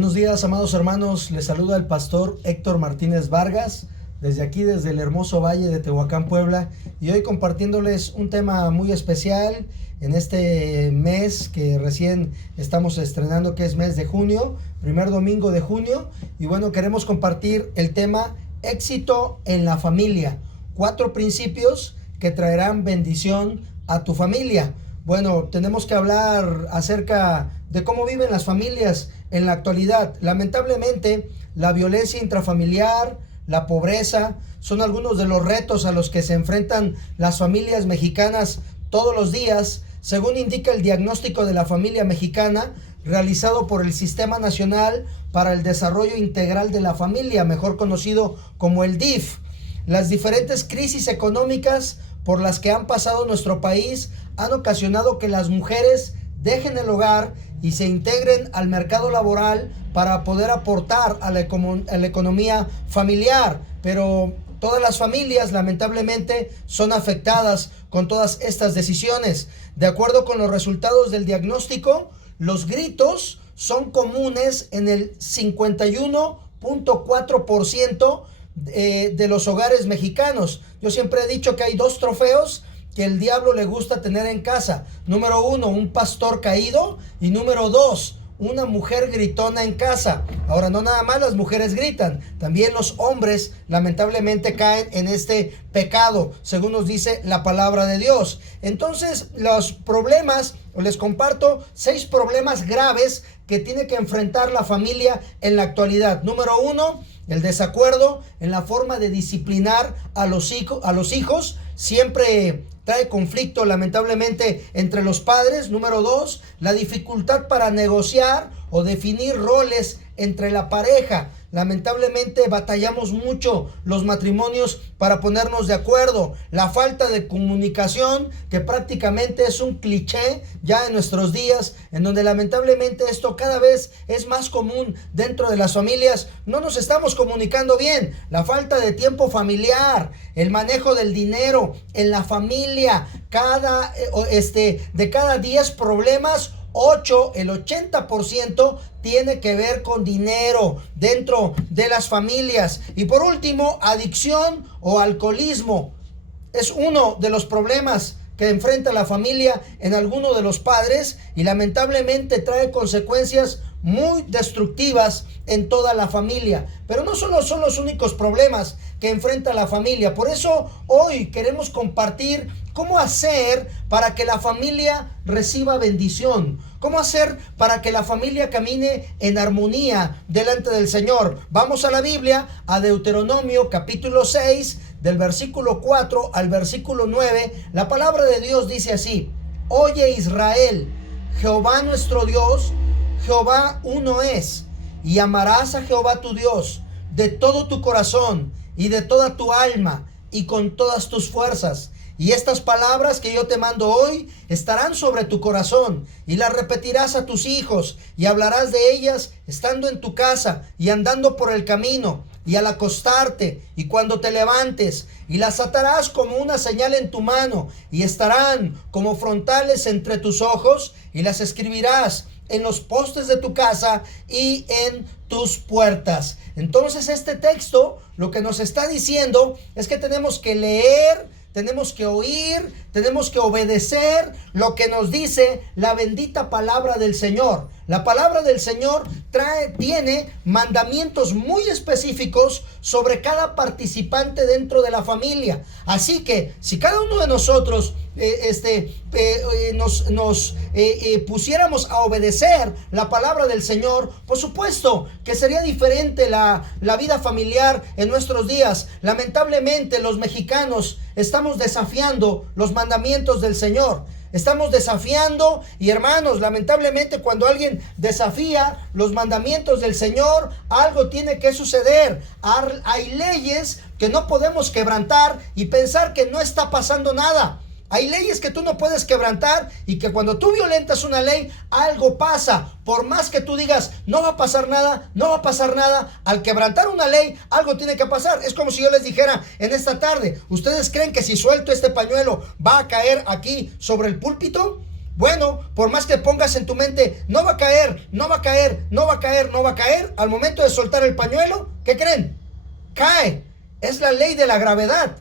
Buenos días, amados hermanos. Les saluda el pastor Héctor Martínez Vargas, desde aquí, desde el hermoso valle de Tehuacán, Puebla, y hoy compartiéndoles un tema muy especial en este mes que recién estamos estrenando, que es mes de junio, primer domingo de junio, y bueno, queremos compartir el tema éxito en la familia, 4 principios que traerán bendición a tu familia. Bueno, tenemos que hablar acerca de cómo viven las familias en la actualidad. Lamentablemente, la violencia intrafamiliar, la pobreza, son algunos de los retos a los que se enfrentan las familias mexicanas todos los días, según indica el diagnóstico de la familia mexicana realizado por el Sistema Nacional para el Desarrollo Integral de la Familia, mejor conocido como el DIF. Las diferentes crisis económicas por las que han pasado nuestro país han ocasionado que las mujeres dejen el hogar y se integren al mercado laboral para poder aportar a la economía familiar. Pero todas las familias lamentablemente son afectadas con todas estas decisiones. De acuerdo con los resultados del diagnóstico, los gritos son comunes en el 51.4% de los hogares mexicanos. Yo siempre he dicho que hay 2 trofeos que el diablo le gusta tener en casa. Número 1, un pastor caído, y número 2, una mujer gritona en casa. Ahora, no nada más las mujeres gritan, también los hombres lamentablemente caen en este pecado, según nos dice la palabra de Dios. Entonces, los problemas, les comparto 6 problemas graves que tiene que enfrentar la familia en la actualidad. Número 1, el desacuerdo en la forma de disciplinar a los hijos. Siempre trae conflicto lamentablemente entre los padres. Número 2, la dificultad para negociar o definir roles entre la pareja. Lamentablemente batallamos mucho los matrimonios para ponernos de acuerdo. La falta de comunicación, que prácticamente es un cliché ya en nuestros días, en donde lamentablemente esto cada vez es más común dentro de las familias. No nos estamos comunicando bien. La falta de tiempo familiar, el manejo del dinero en la familia. De cada 10 problemas, el 80% tiene que ver con dinero dentro de las familias. Y por último, adicción o alcoholismo es uno de los problemas que enfrenta la familia en alguno de los padres, y lamentablemente trae consecuencias muy destructivas en toda la familia. Pero no solo son los únicos problemas que enfrenta la familia. Por eso hoy queremos compartir cómo hacer para que la familia reciba bendición. ¿Cómo hacer para que la familia camine en armonía delante del Señor? Vamos a la Biblia, a Deuteronomio capítulo 6, del versículo 4 al versículo 9. La palabra de Dios dice así: Oye Israel, Jehová nuestro Dios, Jehová uno es, y amarás a Jehová tu Dios de todo tu corazón y de toda tu alma y con todas tus fuerzas. Y estas palabras que yo te mando hoy estarán sobre tu corazón, y las repetirás a tus hijos, y hablarás de ellas estando en tu casa y andando por el camino, y al acostarte y cuando te levantes, y las atarás como una señal en tu mano, y estarán como frontales entre tus ojos, y las escribirás en los postes de tu casa y en tus puertas. Entonces, este texto lo que nos está diciendo es que tenemos que leer, tenemos que oír, tenemos que obedecer lo que nos dice la bendita palabra del Señor. La palabra del Señor tiene mandamientos muy específicos sobre cada participante dentro de la familia. Así que si cada uno de nosotros nos pusiéramos a obedecer la palabra del Señor, por supuesto que sería diferente la vida familiar en nuestros días. Lamentablemente los mexicanos estamos desafiando los mandamientos del Señor. Estamos desafiando, y hermanos, lamentablemente cuando alguien desafía los mandamientos del Señor, algo tiene que suceder. Hay leyes que no podemos quebrantar y pensar que no está pasando nada. Hay leyes que tú no puedes quebrantar, y que cuando tú violentas una ley, algo pasa. Por más que tú digas, no va a pasar nada, no va a pasar nada, al quebrantar una ley, algo tiene que pasar. Es como si yo les dijera en esta tarde: ¿ustedes creen que si suelto este pañuelo va a caer aquí sobre el púlpito? Bueno, por más que pongas en tu mente, no va a caer, no va a caer, no va a caer, no va a caer, al momento de soltar el pañuelo, ¿qué creen? Cae. Es la ley de la gravedad.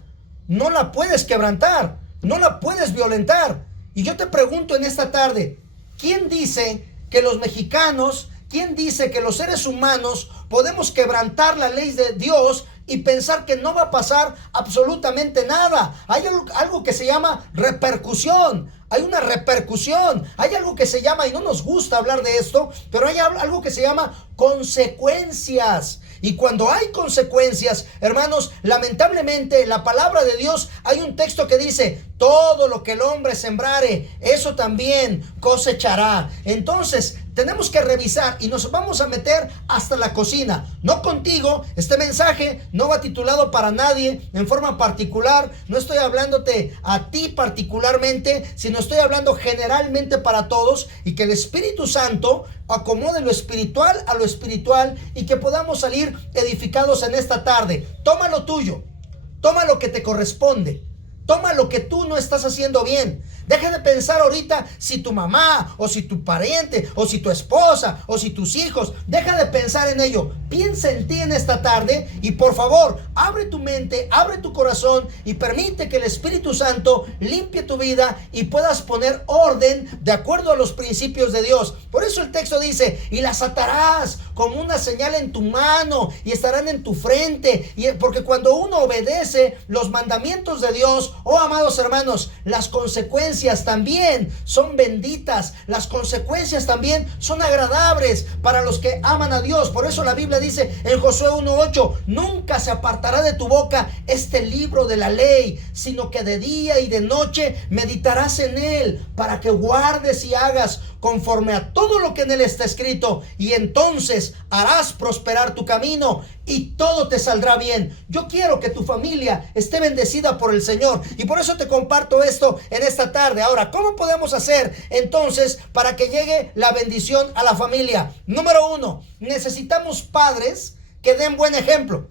No la puedes quebrantar, no la puedes violentar. Y yo te pregunto en esta tarde, ¿quién dice que los mexicanos, quién dice que los seres humanos podemos quebrantar la ley de Dios y pensar que no va a pasar absolutamente nada? Hay algo que se llama repercusión. Hay una repercusión. Hay algo que se llama, y no nos gusta hablar de esto, pero hay algo que se llama consecuencias. Y cuando hay consecuencias, hermanos, lamentablemente la palabra de Dios, hay un texto que dice, todo lo que el hombre sembrare, eso también cosechará. Entonces, tenemos que revisar y nos vamos a meter hasta la cocina. No contigo, este mensaje no va titulado para nadie en forma particular. No estoy hablándote a ti particularmente, sino estoy hablando generalmente para todos, y que el Espíritu Santo acomode lo espiritual a lo espiritual y que podamos salir edificados en esta tarde. Toma lo tuyo, toma lo que te corresponde. Toma lo que tú no estás haciendo bien. Deja de pensar ahorita si tu mamá, o si tu pariente, o si tu esposa, o si tus hijos. Deja de pensar en ello. Piensa en ti en esta tarde y por favor, abre tu mente, abre tu corazón y permite que el Espíritu Santo limpie tu vida y puedas poner orden de acuerdo a los principios de Dios. Por eso el texto dice, y las atarás como una señal en tu mano y estarán en tu frente. Y porque cuando uno obedece los mandamientos de Dios, oh amados hermanos, las consecuencias también son benditas. Las consecuencias también son agradables para los que aman a Dios. Por eso la Biblia dice en Josué 1:8, nunca se apartará de tu boca este libro de la ley, sino que de día y de noche meditarás en él, para que guardes y hagas conforme a todo lo que en él está escrito, y entonces harás prosperar tu camino y todo te saldrá bien. Yo quiero que tu familia esté bendecida por el Señor, y por eso te comparto esto en esta tarde. Ahora, ¿cómo podemos hacer entonces para que llegue la bendición a la familia? Número 1, necesitamos padres que den buen ejemplo.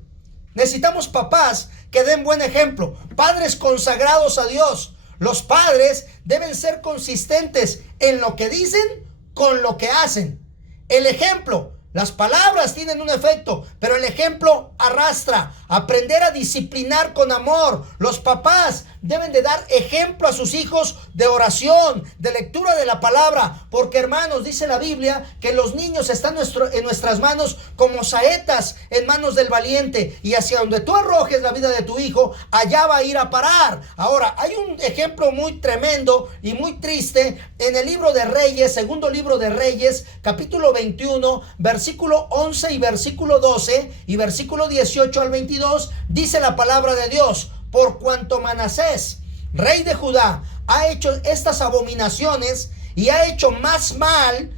Necesitamos papás que den buen ejemplo, padres consagrados a Dios. Los padres deben ser consistentes en lo que dicen con lo que hacen. El ejemplo, las palabras tienen un efecto, pero el ejemplo arrastra. Aprender a disciplinar con amor. Los papás deben de dar ejemplo a sus hijos de oración, de lectura de la palabra, porque hermanos, dice la Biblia que los niños están en nuestras manos como saetas en manos del valiente, y hacia donde tú arrojes la vida de tu hijo, allá va a ir a parar. Ahora, hay un ejemplo muy tremendo y muy triste en el libro de Reyes, segundo libro de Reyes, capítulo 21, versículo 11 y versículo 12 y versículo 18 al 22, dice la palabra de Dios, por cuanto Manasés, rey de Judá, ha hecho estas abominaciones y ha hecho más mal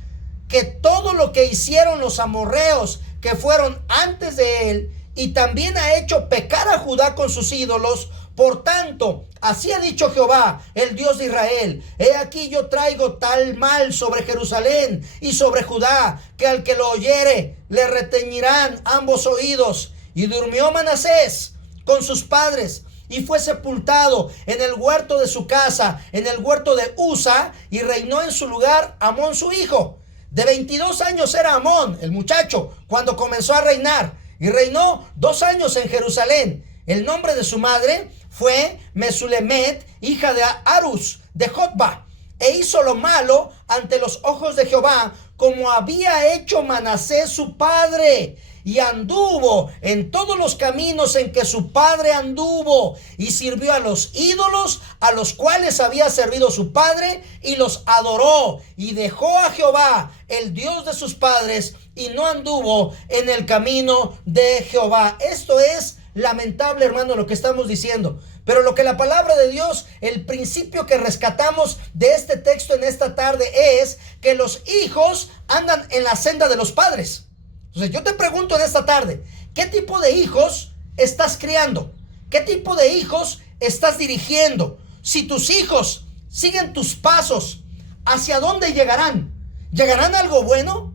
que todo lo que hicieron los amorreos que fueron antes de él, y también ha hecho pecar a Judá con sus ídolos. Por tanto, así ha dicho Jehová, el Dios de Israel: he aquí yo traigo tal mal sobre Jerusalén y sobre Judá, que al que lo oyere le retañirán ambos oídos. Y durmió Manasés con sus padres, y fue sepultado en el huerto de su casa, en el huerto de Usa, y reinó en su lugar Amón su hijo. De 22 años era Amón, el muchacho, cuando comenzó a reinar, y reinó 2 años en Jerusalén. El nombre de su madre fue Mesulemet, hija de Arus, de Jotba, e hizo lo malo ante los ojos de Jehová, como había hecho Manasés su padre, y anduvo en todos los caminos en que su padre anduvo, y sirvió a los ídolos a los cuales había servido su padre, y los adoró, y dejó a Jehová, el Dios de sus padres, y no anduvo en el camino de Jehová. Esto es lamentable, hermano, lo que estamos diciendo. Pero lo que la palabra de Dios, el principio que rescatamos de este texto en esta tarde, es que los hijos andan en la senda de los padres. Entonces yo te pregunto en esta tarde, ¿qué tipo de hijos estás criando? ¿Qué tipo de hijos estás dirigiendo? Si tus hijos siguen tus pasos, ¿hacia dónde llegarán? ¿Llegarán a algo bueno?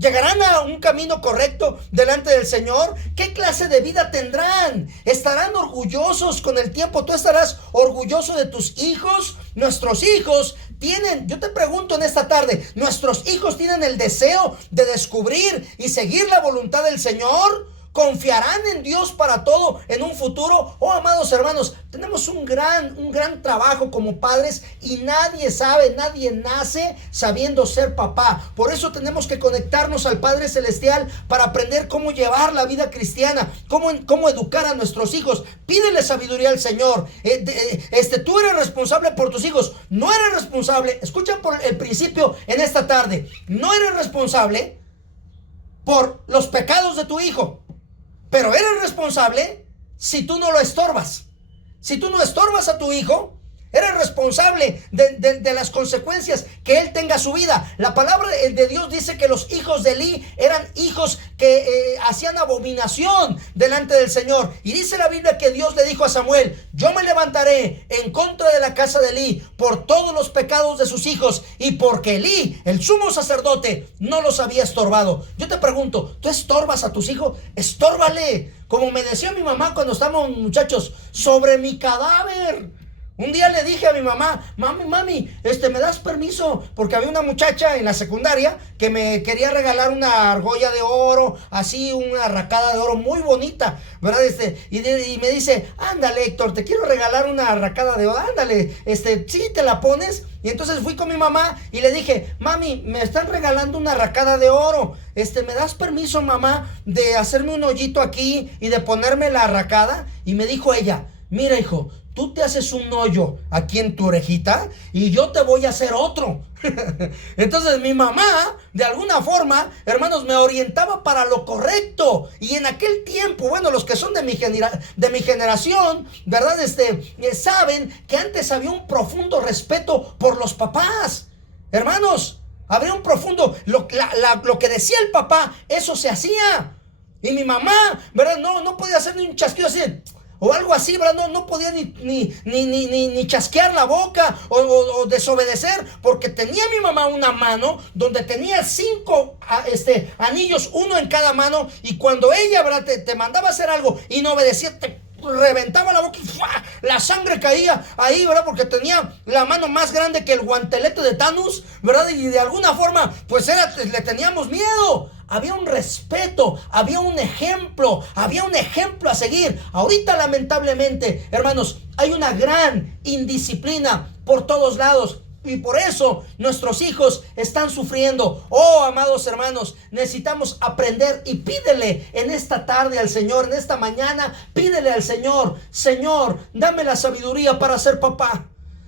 ¿Llegarán a un camino correcto delante del Señor? ¿Qué clase de vida tendrán? ¿Estarán orgullosos con el tiempo? ¿Tú estarás orgulloso de tus hijos? Nuestros hijos yo te pregunto en esta tarde, ¿nuestros hijos tienen el deseo de descubrir y seguir la voluntad del Señor? ¿Confiarán en Dios para todo en un futuro? Oh, amados hermanos, tenemos un gran trabajo como padres y nadie nace sabiendo ser papá. Por eso tenemos que conectarnos al Padre Celestial para aprender cómo llevar la vida cristiana, cómo educar a nuestros hijos. Pídele sabiduría al Señor. Tú eres responsable por tus hijos. No eres responsable, escucha por el principio en esta tarde, no eres responsable por los pecados de tu hijo. Pero eres responsable si tú no lo estorbas. Si tú no estorbas a tu hijo, eres responsable de las consecuencias que él tenga su vida. La palabra de Dios dice que los hijos de Elí eran hijos que hacían abominación delante del Señor. Y dice la Biblia que Dios le dijo a Samuel: yo me levantaré en contra de la casa de Elí por todos los pecados de sus hijos y porque Elí, el sumo sacerdote, no los había estorbado. Yo te pregunto, ¿tú estorbas a tus hijos? Estórbale. Como me decía mi mamá cuando estábamos muchachos, sobre mi cadáver. Un día le dije a mi mamá: mami, ¿me das permiso? Porque había una muchacha en la secundaria que me quería regalar una argolla de oro, así una arracada de oro muy bonita, ¿verdad? Y me dice: ándale, Héctor, te quiero regalar una arracada de oro, ándale, sí, te la pones. Y entonces fui con mi mamá y le dije: mami, me están regalando una arracada de oro, ¿me das permiso, mamá, de hacerme un hoyito aquí y de ponerme la arracada? Y me dijo ella: mira, hijo, tú te haces un hoyo aquí en tu orejita y yo te voy a hacer otro. Entonces mi mamá, de alguna forma, hermanos, me orientaba para lo correcto. Y en aquel tiempo, bueno, los que son de mi generación, ¿verdad? Saben que antes había un profundo respeto por los papás. Hermanos, había un profundo, lo que decía el papá, eso se hacía. Y mi mamá, ¿verdad? No podía hacer ni un chasquido así, o algo así, ¿verdad? No podía ni chasquear la boca o desobedecer, porque tenía mi mamá una mano donde tenía 5 anillos, uno en cada mano, y cuando ella, ¿verdad?, te mandaba a hacer algo y no obedecía, te reventaba la boca y ¡fua!, la sangre caía ahí, ¿verdad? Porque tenía la mano más grande que el guantelete de Thanos, ¿verdad? Y de alguna forma, pues le teníamos miedo. Había un respeto, había un ejemplo a seguir. Ahorita, lamentablemente, hermanos, hay una gran indisciplina por todos lados. Y por eso nuestros hijos están sufriendo. Oh, amados hermanos, necesitamos aprender y pídele en esta tarde al Señor, en esta mañana, pídele al Señor: Señor, dame la sabiduría para ser papá.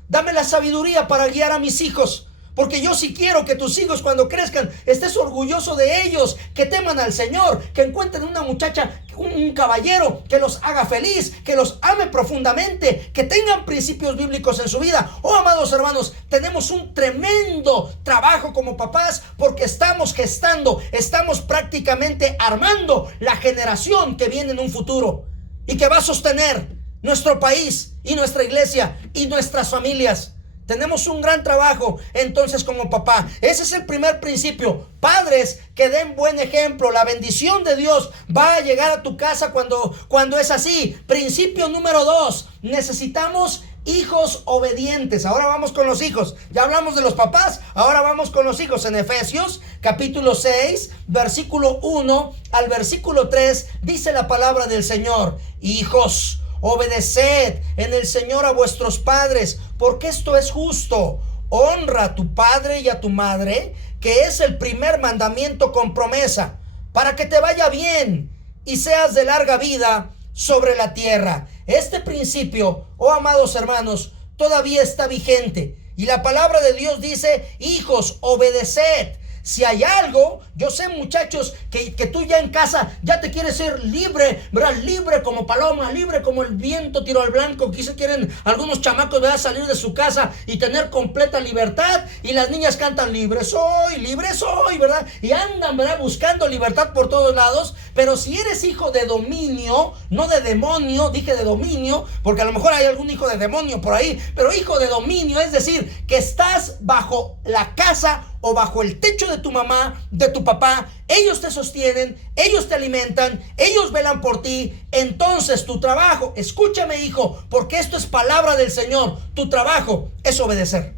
Dame la sabiduría para guiar a mis hijos. Porque yo sí quiero que tus hijos, cuando crezcan, estés orgulloso de ellos, que teman al Señor, que encuentren una muchacha, un caballero que los haga feliz, que los ame profundamente, que tengan principios bíblicos en su vida. Oh, amados hermanos, tenemos un tremendo trabajo como papás, porque estamos gestando, estamos prácticamente armando la generación que viene en un futuro y que va a sostener nuestro país y nuestra iglesia y nuestras familias. Tenemos un gran trabajo entonces como papá. Ese es el primer principio. Padres que den buen ejemplo. La bendición de Dios va a llegar a tu casa cuando es así. Principio número 2. Necesitamos hijos obedientes. Ahora vamos con los hijos. Ya hablamos de los papás, ahora vamos con los hijos. En Efesios capítulo 6, versículo 1 al versículo 3, dice la palabra del Señor: hijos, obedeced en el Señor a vuestros padres, porque esto es justo. Honra a tu padre y a tu madre, que es el primer mandamiento con promesa, para que te vaya bien y seas de larga vida sobre la tierra. Este principio, oh amados hermanos, todavía está vigente. Y la palabra de Dios dice: hijos, obedeced. Si hay algo, yo sé, muchachos, que tú ya en casa ya te quieres ser libre, ¿verdad? Libre como paloma, libre como el viento tiro al blanco. Quizá quieren algunos chamacos, ¿verdad?, salir de su casa y tener completa libertad. Y las niñas cantan: libre soy, ¿verdad? Y andan, ¿verdad?, buscando libertad por todos lados. Pero si eres hijo de dominio, no de demonio, dije de dominio, porque a lo mejor hay algún hijo de demonio por ahí, pero hijo de dominio, es decir, que estás bajo la casa o bajo el techo de tu mamá, de tu papá, ellos te sostienen, ellos te alimentan, ellos velan por ti. Entonces tu trabajo, escúchame, hijo, porque esto es palabra del Señor, tu trabajo es obedecer.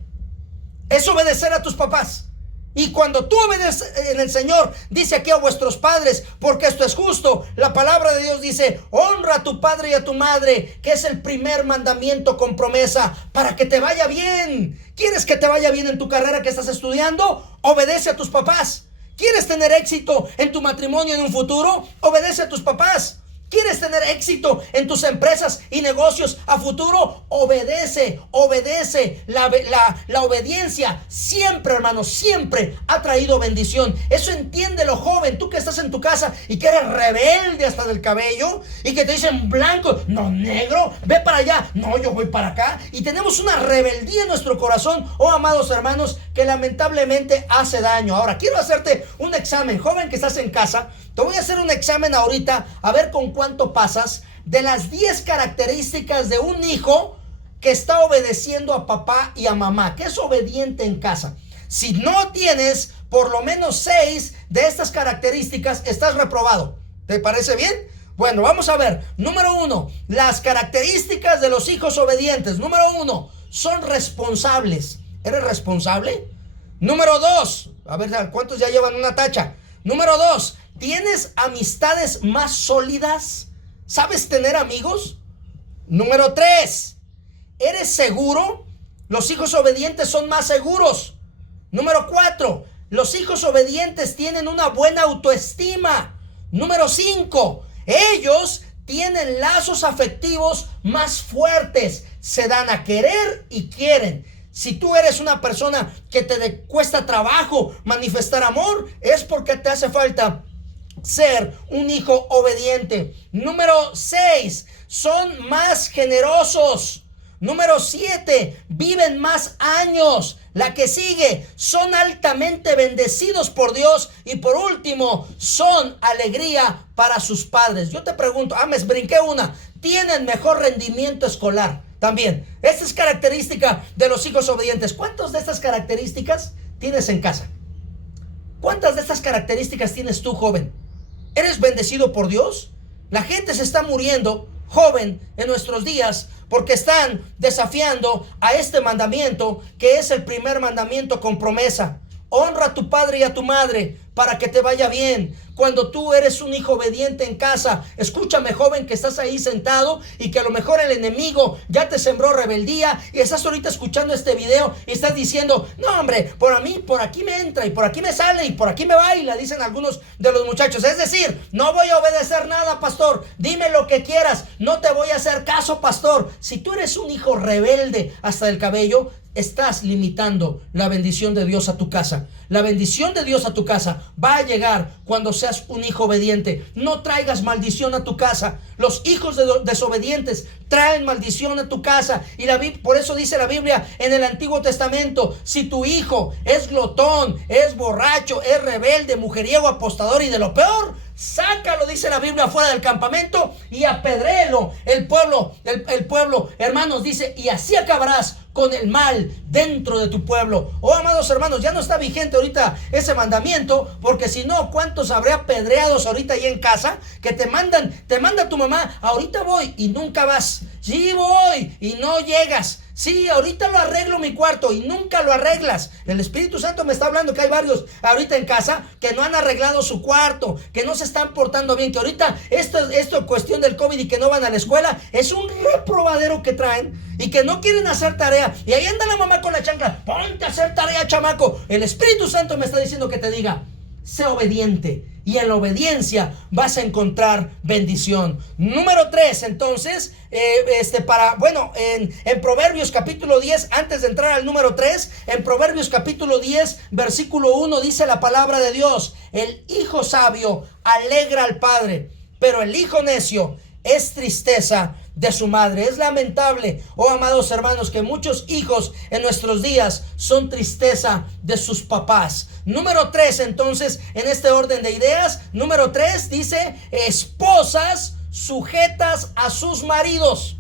es obedecer a tus papás. Y cuando tú obedeces en el Señor, dice aquí a vuestros padres, porque esto es justo. La palabra de Dios dice, honra a tu padre y a tu madre, que es el primer mandamiento con promesa, para que te vaya bien. ¿Quieres que te vaya bien en tu carrera que estás estudiando? Obedece a tus papás. ¿Quieres tener éxito en tu matrimonio en un futuro? Obedece a tus papás. ¿Quieres tener éxito en tus empresas y negocios a futuro? Obedece. La obediencia siempre, hermano, siempre ha traído bendición. Eso entiéndelo, joven. Tú que estás en tu casa y que eres rebelde hasta del cabello y que te dicen blanco, no negro, ve para allá, no, yo voy para acá. Y tenemos una rebeldía en nuestro corazón, oh amados hermanos, que lamentablemente hace daño. Ahora, quiero hacerte un examen, joven que estás en casa. Te voy a hacer un examen ahorita, a ver con cuánto pasas de las 10 características de un hijo que está obedeciendo a papá y a mamá, que es obediente en casa. Si no tienes por lo menos 6 de estas características, estás reprobado. ¿Te parece bien? Bueno, vamos a ver. Número 1, las características de los hijos obedientes. Número 1, son responsables. ¿Eres responsable? Número 2, a ver, ¿cuántos ya llevan una tacha? Número 2, ¿tienes amistades más sólidas? ¿Sabes tener amigos? Número 3, ¿eres seguro? Los hijos obedientes son más seguros. Número 4, los hijos obedientes tienen una buena autoestima. Número 5, ellos tienen lazos afectivos más fuertes. Se dan a querer y quieren. Si tú eres una persona que te cuesta trabajo manifestar amor, es porque te hace falta ser un hijo obediente. Número 6, son más generosos. Número 7, viven más años. La que sigue, son altamente bendecidos por Dios. Y por último, son alegría para sus padres. Yo te pregunto, me brinqué una. ¿Tienen mejor rendimiento escolar? También, esta es característica de los hijos obedientes. ¿Cuántas de estas características tienes en casa? ¿Cuántas de estas características tienes tú, joven? ¿Eres bendecido por Dios? La gente se está muriendo, joven, en nuestros días, porque están desafiando a este mandamiento, que es el primer mandamiento con promesa. Honra a tu padre y a tu madre para que te vaya bien. Cuando tú eres un hijo obediente en casa, escúchame, joven, que estás ahí sentado y que a lo mejor el enemigo ya te sembró rebeldía y estás ahorita escuchando este video y estás diciendo, no hombre, por aquí me entra y por aquí me sale y por aquí me baila, dicen algunos de los muchachos. Es decir, no voy a obedecer nada, pastor, dime lo que quieras, no te voy a hacer caso, pastor. Si tú eres un hijo rebelde hasta el cabello, estás limitando la bendición de Dios a tu casa. La bendición de Dios a tu casa va a llegar cuando seas un hijo obediente. No traigas maldición a tu casa. Los hijos desobedientes traen maldición a tu casa. Y por eso dice la Biblia en el Antiguo Testamento, si tu hijo es glotón, es borracho, es rebelde, mujeriego, apostador y de lo peor, sácalo, dice la Biblia, fuera del campamento y apedréelo. El pueblo, hermanos, dice, y así acabarás con el mal dentro de tu pueblo. Oh, amados hermanos, ya no está vigente ahorita ese mandamiento, porque si no, ¿cuántos habría apedreados ahorita ahí en casa? Que te manda tu mamá, ahorita voy y nunca vas. Sí, voy y no llegas. Sí, ahorita lo arreglo mi cuarto y nunca lo arreglas. El Espíritu Santo me está hablando que hay varios ahorita en casa que no han arreglado su cuarto, que no se están portando bien, que ahorita esto cuestión del COVID y que no van a la escuela, es un reprobadero que traen y que no quieren hacer tarea. Y ahí anda la mamá con la chancla, ponte a hacer tarea, chamaco. El Espíritu Santo me está diciendo que te diga, sé obediente. Y en la obediencia vas a encontrar bendición. Número 3, entonces, en Proverbios capítulo 10, antes de entrar al número 3, en Proverbios capítulo 10, versículo 1, dice la palabra de Dios: el hijo sabio alegra al padre, pero el hijo necio es tristeza de su madre. Es lamentable, oh amados hermanos, que muchos hijos en nuestros días son tristeza de sus papás. Número 3, entonces, en este orden de ideas, número 3 dice: esposas sujetas a sus maridos.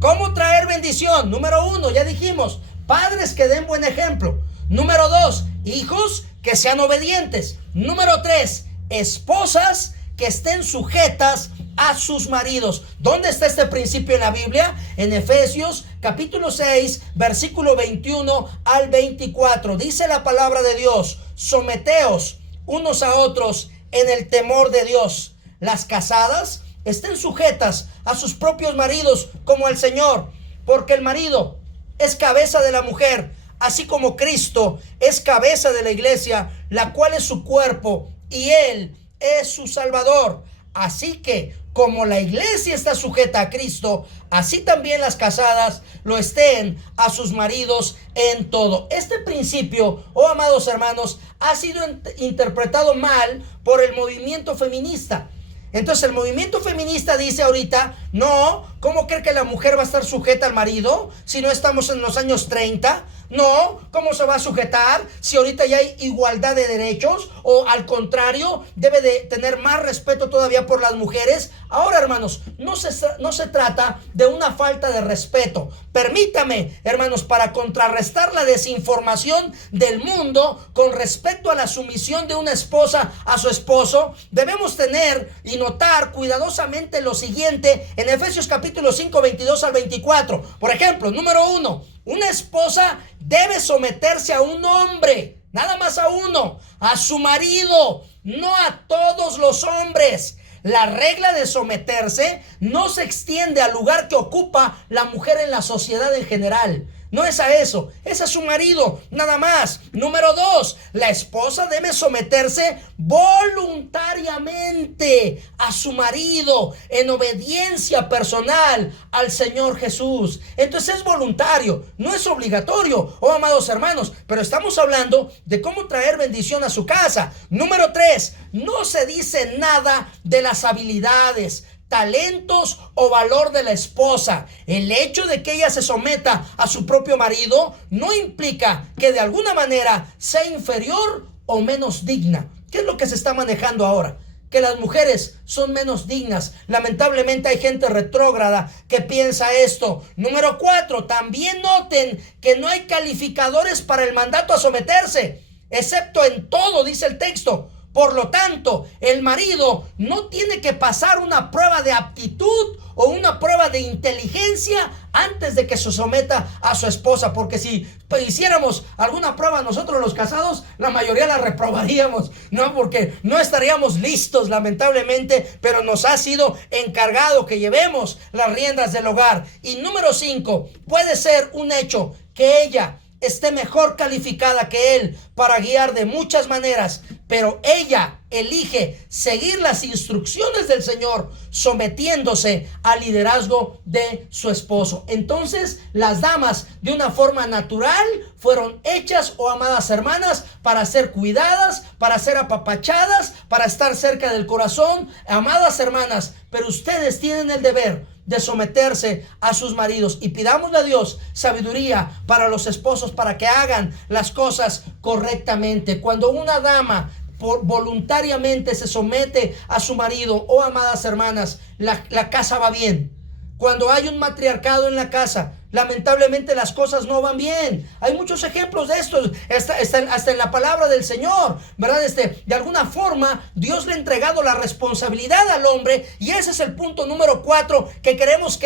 ¿Cómo traer bendición? Número 1, ya dijimos, padres que den buen ejemplo. Número 2, hijos que sean obedientes. Número 3, esposas que estén sujetas a sus maridos. ¿Dónde está este principio en la Biblia? En Efesios capítulo 6, versículo 21 al 24. Dice la palabra de Dios: someteos unos a otros en el temor de Dios. Las casadas estén sujetas a sus propios maridos como al Señor, porque el marido es cabeza de la mujer, así como Cristo es cabeza de la iglesia, la cual es su cuerpo, y Él es su Salvador. Así que, como la iglesia está sujeta a Cristo, así también las casadas lo estén a sus maridos en todo. Este principio, oh amados hermanos, ha sido interpretado mal por el movimiento feminista. Entonces el movimiento feminista dice ahorita: no, ¿cómo cree que la mujer va a estar sujeta al marido si no estamos en los años 30? No, ¿cómo se va a sujetar si ahorita ya hay igualdad de derechos? O al contrario, debe de tener más respeto todavía por las mujeres. Ahora, hermanos, no se trata de una falta de respeto. Permítame, hermanos, para contrarrestar la desinformación del mundo con respecto a la sumisión de una esposa a su esposo, debemos tener y notar cuidadosamente lo siguiente en Efesios capítulo 5, 22 al 24. Por ejemplo, número 1, una esposa debe someterse a un hombre, nada más a uno, a su marido, no a todos los hombres. La regla de someterse no se extiende al lugar que ocupa la mujer en la sociedad en general. No es a eso, es a su marido, nada más. Número 2, la esposa debe someterse voluntariamente a su marido en obediencia personal al Señor Jesús. Entonces es voluntario, no es obligatorio, oh amados hermanos, pero estamos hablando de cómo traer bendición a su casa. Número 3, no se dice nada de las habilidades, talentos o valor de la esposa. El hecho de que ella se someta a su propio marido no implica que de alguna manera sea inferior o menos digna. ¿Qué es lo que se está manejando ahora? Que las mujeres son menos dignas. Lamentablemente hay gente retrógrada que piensa esto. Número 4, también noten que no hay calificadores para el mandato a someterse, excepto en todo, dice el texto. Por lo tanto, el marido no tiene que pasar una prueba de aptitud o una prueba de inteligencia antes de que se someta a su esposa, porque si hiciéramos alguna prueba nosotros los casados, la mayoría la reprobaríamos, ¿no? Porque no estaríamos listos, lamentablemente, pero nos ha sido encargado que llevemos las riendas del hogar. Y número 5, puede ser un hecho que ella esté mejor calificada que él para guiar de muchas maneras, pero ella elige seguir las instrucciones del Señor, sometiéndose al liderazgo de su esposo. Entonces, las damas, de una forma natural, fueron hechas, oh amadas hermanas, para ser cuidadas, para ser apapachadas, para estar cerca del corazón. Amadas hermanas, pero ustedes tienen el deber de someterse a sus maridos, y pidámosle a Dios sabiduría para los esposos para que hagan las cosas correctamente. Cuando una dama voluntariamente se somete a su marido, oh amadas hermanas, la casa va bien. Cuando hay un matriarcado en la casa, lamentablemente las cosas no van bien. Hay muchos ejemplos de esto, hasta en la palabra del Señor, ¿verdad? De alguna forma, Dios le ha entregado la responsabilidad al hombre, y ese es el punto número 4 que queremos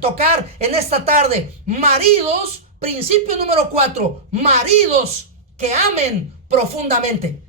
tocar en esta tarde. Maridos, principio número 4, maridos que amen profundamente.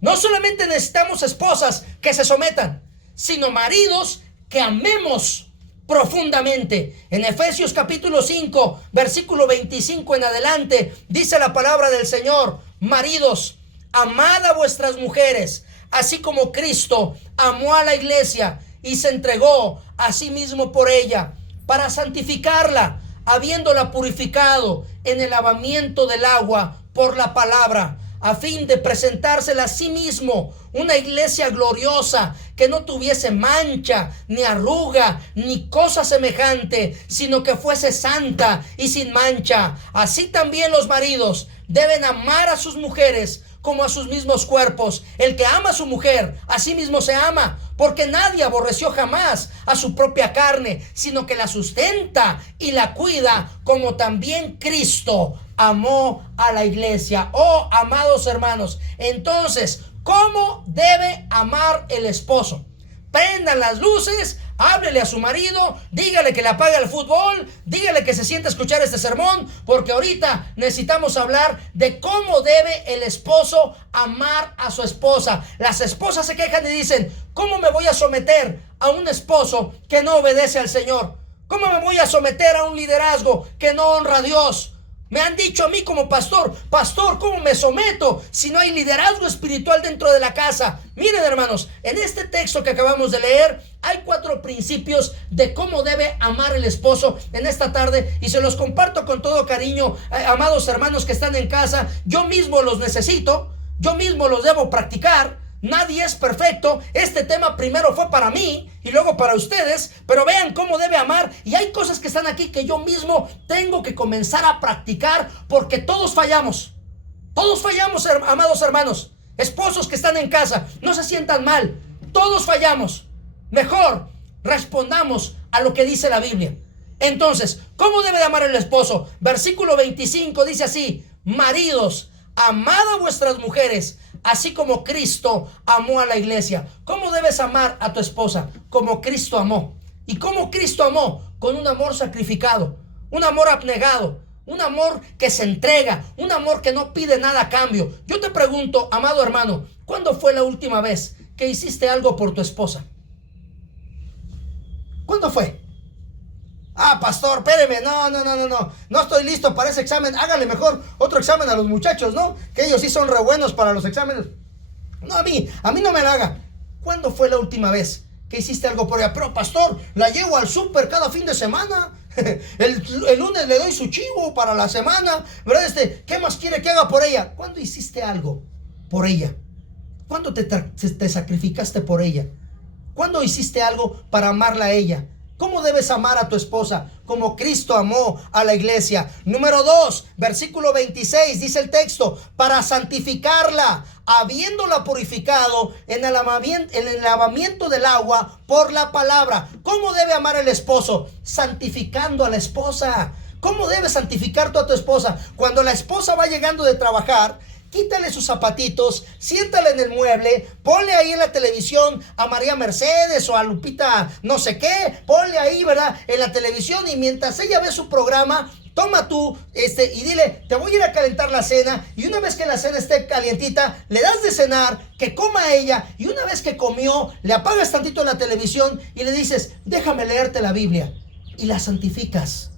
No solamente necesitamos esposas que se sometan, sino maridos que amemos profundamente. En Efesios capítulo 5, versículo 25 en adelante, dice la palabra del Señor: maridos, amad a vuestras mujeres, así como Cristo amó a la iglesia y se entregó a sí mismo por ella, para santificarla, habiéndola purificado en el lavamiento del agua por la palabra, a fin de presentársela a sí mismo una iglesia gloriosa, que no tuviese mancha, ni arruga, ni cosa semejante, sino que fuese santa y sin mancha. Así también los maridos deben amar a sus mujeres como a sus mismos cuerpos. El que ama a su mujer, a sí mismo se ama, porque nadie aborreció jamás a su propia carne, sino que la sustenta y la cuida, como también Cristo amó a la iglesia. Oh, amados hermanos, entonces, ¿cómo debe amar el esposo? Prendan las luces, háblele a su marido, dígale que le apague el fútbol, dígale que se siente a escuchar este sermón, porque ahorita necesitamos hablar de cómo debe el esposo amar a su esposa. Las esposas se quejan y dicen, ¿cómo me voy a someter a un esposo que no obedece al Señor? ¿Cómo me voy a someter a un liderazgo que no honra a Dios? Me han dicho a mí como pastor, ¿cómo me someto si no hay liderazgo espiritual dentro de la casa? Miren, hermanos, en este texto que acabamos de leer, hay 4 principios de cómo debe amar el esposo en esta tarde, y se los comparto con todo cariño, amados hermanos que están en casa. Yo mismo los necesito, yo mismo los debo practicar. Nadie es perfecto. Este tema primero fue para mí y luego para ustedes, pero vean cómo debe amar. Y hay cosas que están aquí que yo mismo tengo que comenzar a practicar, porque todos fallamos. Todos fallamos, amados hermanos. Esposos que están en casa, no se sientan mal. Todos fallamos. Mejor respondamos a lo que dice la Biblia. Entonces, ¿cómo debe de amar el esposo? Versículo 25 dice así: maridos, amad a vuestras mujeres, así como Cristo amó a la iglesia. ¿Cómo debes amar a tu esposa? Como Cristo amó. ¿Y cómo Cristo amó? Con un amor sacrificado, un amor abnegado, un amor que se entrega, un amor que no pide nada a cambio. Yo te pregunto, amado hermano, ¿cuándo fue la última vez que hiciste algo por tu esposa? ¿Cuándo fue? Ah, pastor, espéreme, no estoy listo para ese examen. Hágale mejor otro examen a los muchachos, ¿no? Que ellos sí son re buenos para los exámenes. No, a mí no me la haga. ¿Cuándo fue la última vez que hiciste algo por ella? Pero pastor, la llevo al súper cada fin de semana. El lunes le doy su chivo para la semana, ¿verdad? ¿Qué más quiere que haga por ella? ¿Cuándo hiciste algo por ella? ¿Cuándo te sacrificaste por ella? ¿Cuándo hiciste algo para amarla a ella? ¿Cómo debes amar a tu esposa? Como Cristo amó a la iglesia. Número 2, versículo 26, dice el texto: para santificarla, habiéndola purificado en el lavamiento del agua por la palabra. ¿Cómo debe amar el esposo? Santificando a la esposa. ¿Cómo debes santificar tú a tu esposa? Cuando la esposa va llegando de trabajar, quítale sus zapatitos, siéntale en el mueble, ponle ahí en la televisión a María Mercedes o a Lupita no sé qué, ponle ahí, ¿verdad?, en la televisión, y mientras ella ve su programa, toma tú y dile: te voy a ir a calentar la cena, y una vez que la cena esté calientita, le das de cenar, que coma ella, y una vez que comió, le apagas tantito la televisión y le dices: déjame leerte la Biblia, y la santificas.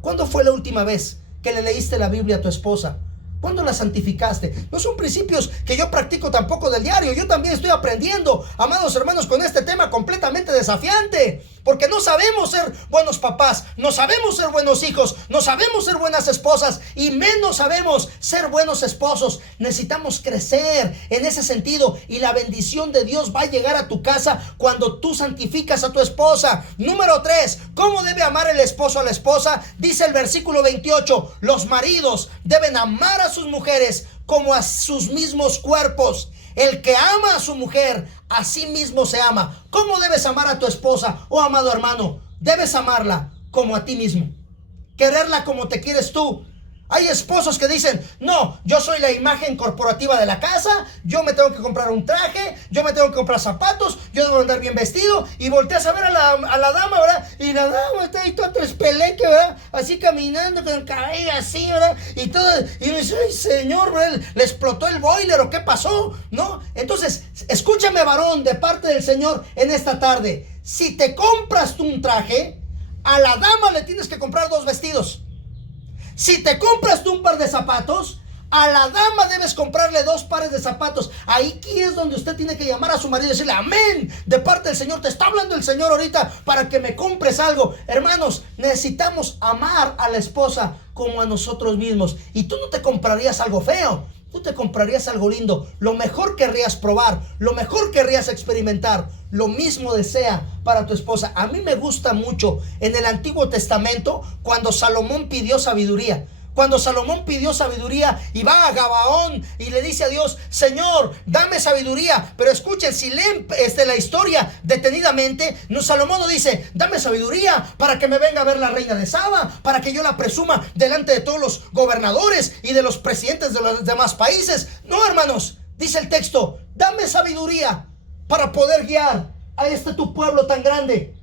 ¿Cuándo fue la última vez que le leíste la Biblia a tu esposa? ¿Cuándo la santificaste? No son principios que yo practico tampoco del diario. Yo también estoy aprendiendo, amados hermanos, con este tema completamente desafiante. Porque no sabemos ser buenos papás, no sabemos ser buenos hijos, no sabemos ser buenas esposas, y menos sabemos ser buenos esposos. Necesitamos crecer en ese sentido, y la bendición de Dios va a llegar a tu casa cuando tú santificas a tu esposa. Número 3, ¿cómo debe amar el esposo a la esposa? Dice el versículo 28, los maridos deben amar a sus mujeres como a sus mismos cuerpos. El que ama a su mujer, a sí mismo se ama. ¿Cómo debes amar a tu esposa? Oh, amado hermano, debes amarla como a ti mismo. Quererla como te quieres tú. Hay esposos que dicen: no, yo soy la imagen corporativa de la casa, yo me tengo que comprar un traje, yo me tengo que comprar zapatos, yo debo andar bien vestido. Y volteas a ver a la dama, ¿verdad? Y la dama está ahí toda trespeleque, ¿verdad? Así caminando con el cabello así, ¿verdad? Y todo, y me dice: ay, señor, ¿verdad?, le explotó el boiler, ¿o qué pasó? ¿No? Entonces, escúchame, varón, de parte del Señor en esta tarde. Si te compras tú un traje, a la dama le tienes que comprar 2 vestidos. Si te compras tú un par de zapatos, a la dama debes comprarle 2 pares de zapatos. Ahí es donde usted tiene que llamar a su marido y decirle: amén, de parte del Señor, te está hablando el Señor ahorita para que me compres algo. Hermanos, necesitamos amar a la esposa como a nosotros mismos. Y tú no te comprarías algo feo, tú te comprarías algo lindo. Lo mejor querrías probar, lo mejor querrías experimentar. Lo mismo desea para tu esposa. A mí me gusta mucho en el Antiguo Testamento cuando Salomón pidió sabiduría. Cuando Salomón pidió sabiduría y va a Gabaón y le dice a Dios: Señor, dame sabiduría. Pero escuchen, si leen la historia detenidamente, Salomón no dice: dame sabiduría para que me venga a ver la reina de Saba, para que yo la presuma delante de todos los gobernadores y de los presidentes de los demás países. No, hermanos, dice el texto: dame sabiduría para poder guiar a tu pueblo tan grande.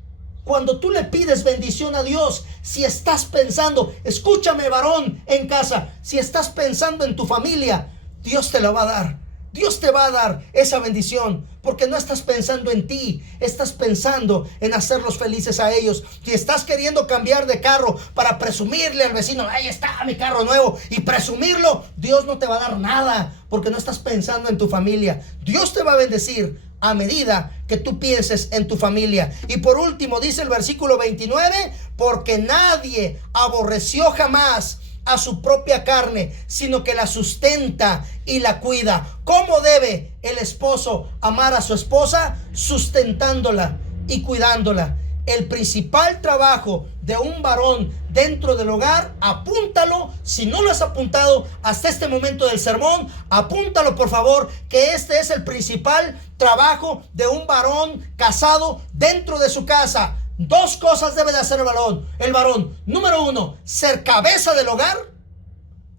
Cuando tú le pides bendición a Dios, si estás pensando, escúchame varón en casa, si estás pensando en tu familia, Dios te la va a dar. Dios te va a dar esa bendición, porque no estás pensando en ti, estás pensando en hacerlos felices a ellos. Si estás queriendo cambiar de carro para presumirle al vecino, ahí está mi carro nuevo, y presumirlo, Dios no te va a dar nada, porque no estás pensando en tu familia. Dios te va a bendecir a medida que tú pienses en tu familia. Y por último dice el versículo 29, porque nadie aborreció jamás a su propia carne, sino que la sustenta y la cuida. ¿Cómo debe el esposo amar a su esposa? Sustentándola y cuidándola. El principal trabajo de un varón dentro del hogar, apúntalo. Si no lo has apuntado hasta este momento del sermón, apúntalo por favor, que este es el principal trabajo de un varón casado dentro de su casa. Dos cosas debe de hacer el varón. Número 1, ser cabeza del hogar.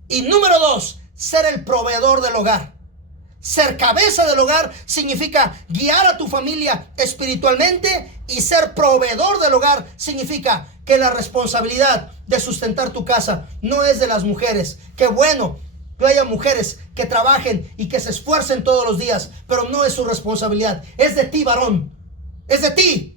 Y número 2, ser el proveedor del hogar. Ser cabeza del hogar significa guiar a tu familia espiritualmente, y ser proveedor del hogar significa que la responsabilidad de sustentar tu casa no es de las mujeres. Qué bueno que haya mujeres que trabajen y que se esfuercen todos los días, pero no es su responsabilidad. Es de ti, varón. Es de ti.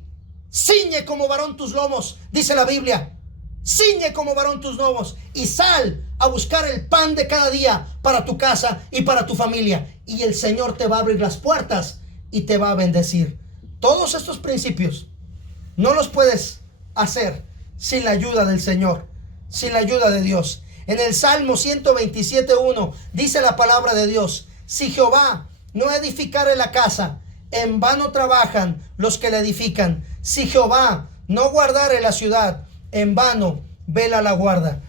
Ciñe como varón tus lomos, dice la Biblia. Ciñe como varón tus lomos y sal a buscar el pan de cada día para tu casa y para tu familia. Y el Señor te va a abrir las puertas y te va a bendecir. Todos estos principios no los puedes hacer sin la ayuda del Señor, sin la ayuda de Dios. En el Salmo 127:1 dice la palabra de Dios: si Jehová no edificare la casa, en vano trabajan los que la edifican. Si Jehová no guardare la ciudad, en vano vela la guarda.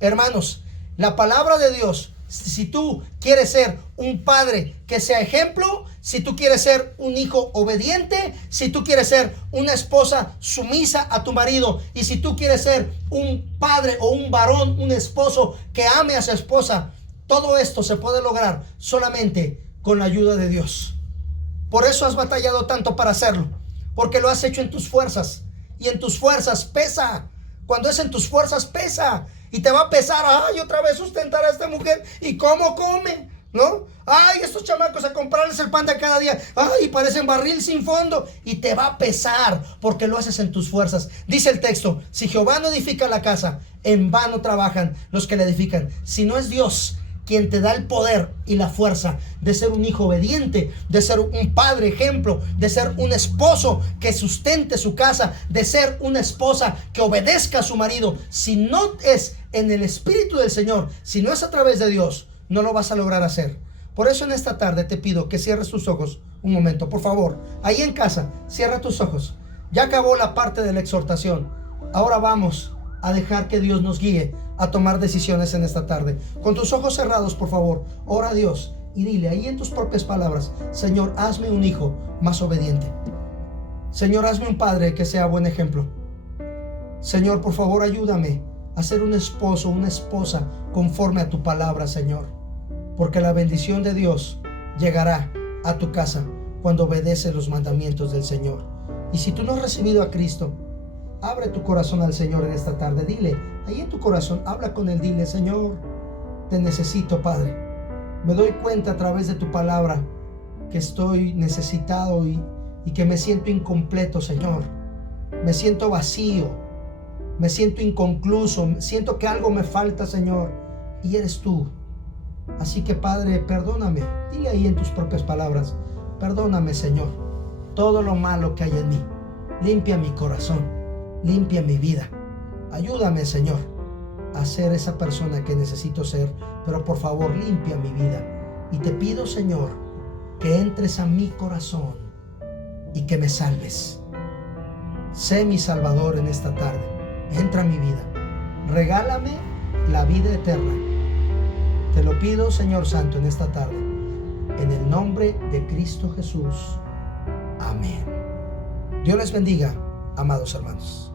Hermanos, la palabra de Dios, si tú quieres ser un padre que sea ejemplo, si tú quieres ser un hijo obediente, si tú quieres ser una esposa sumisa a tu marido, y si tú quieres ser un padre o un varón, un esposo que ame a su esposa, todo esto se puede lograr solamente con la ayuda de Dios. Por eso has batallado tanto para hacerlo, porque lo has hecho en tus fuerzas, y en tus fuerzas pesa. Cuando es en tus fuerzas pesa, y te va a pesar. Ay, otra vez sustentar a esta mujer, y cómo come, ¿no? Ay, estos chamacos a comprarles el pan de cada día. Ay, parecen barril sin fondo, y te va a pesar porque lo haces en tus fuerzas. Dice el texto: si Jehová no edifica la casa, en vano trabajan los que la edifican. Si no es Dios quien te da el poder y la fuerza de ser un hijo obediente, de ser un padre ejemplo, de ser un esposo que sustente su casa, de ser una esposa que obedezca a su marido, si no es en el Espíritu del Señor, si no es a través de Dios, no lo vas a lograr hacer. Por eso en esta tarde te pido que cierres tus ojos un momento, por favor. Ahí en casa, cierra tus ojos. Ya acabó la parte de la exhortación. Ahora vamos a dejar que Dios nos guíe a tomar decisiones en esta tarde. Con tus ojos cerrados, por favor, ora a Dios y dile ahí en tus propias palabras: Señor, hazme un hijo más obediente. Señor, hazme un padre que sea buen ejemplo. Señor, por favor, ayúdame a ser un esposo, una esposa conforme a tu palabra, Señor, porque la bendición de Dios llegará a tu casa cuando obedeces los mandamientos del Señor. Y si tú no has recibido a Cristo, abre tu corazón al Señor en esta tarde. Dile, ahí en tu corazón, habla con Él. Dile: Señor, te necesito, Padre. Me doy cuenta a través de tu palabra que estoy necesitado y que me siento incompleto, Señor. Me siento vacío, me siento inconcluso, siento que algo me falta, Señor, y eres tú. Así que, Padre, perdóname. Dile ahí en tus propias palabras: perdóname, Señor, todo lo malo que hay en mí. Limpia mi corazón. Limpia mi vida. Ayúdame, Señor, a ser esa persona que necesito ser, pero por favor, limpia mi vida. Y te pido, Señor, que entres a mi corazón y que me salves. Sé mi Salvador en esta tarde. Entra a mi vida. Regálame la vida eterna. Te lo pido, Señor Santo, en esta tarde, en el nombre de Cristo Jesús. Amén. Dios les bendiga, amados hermanos.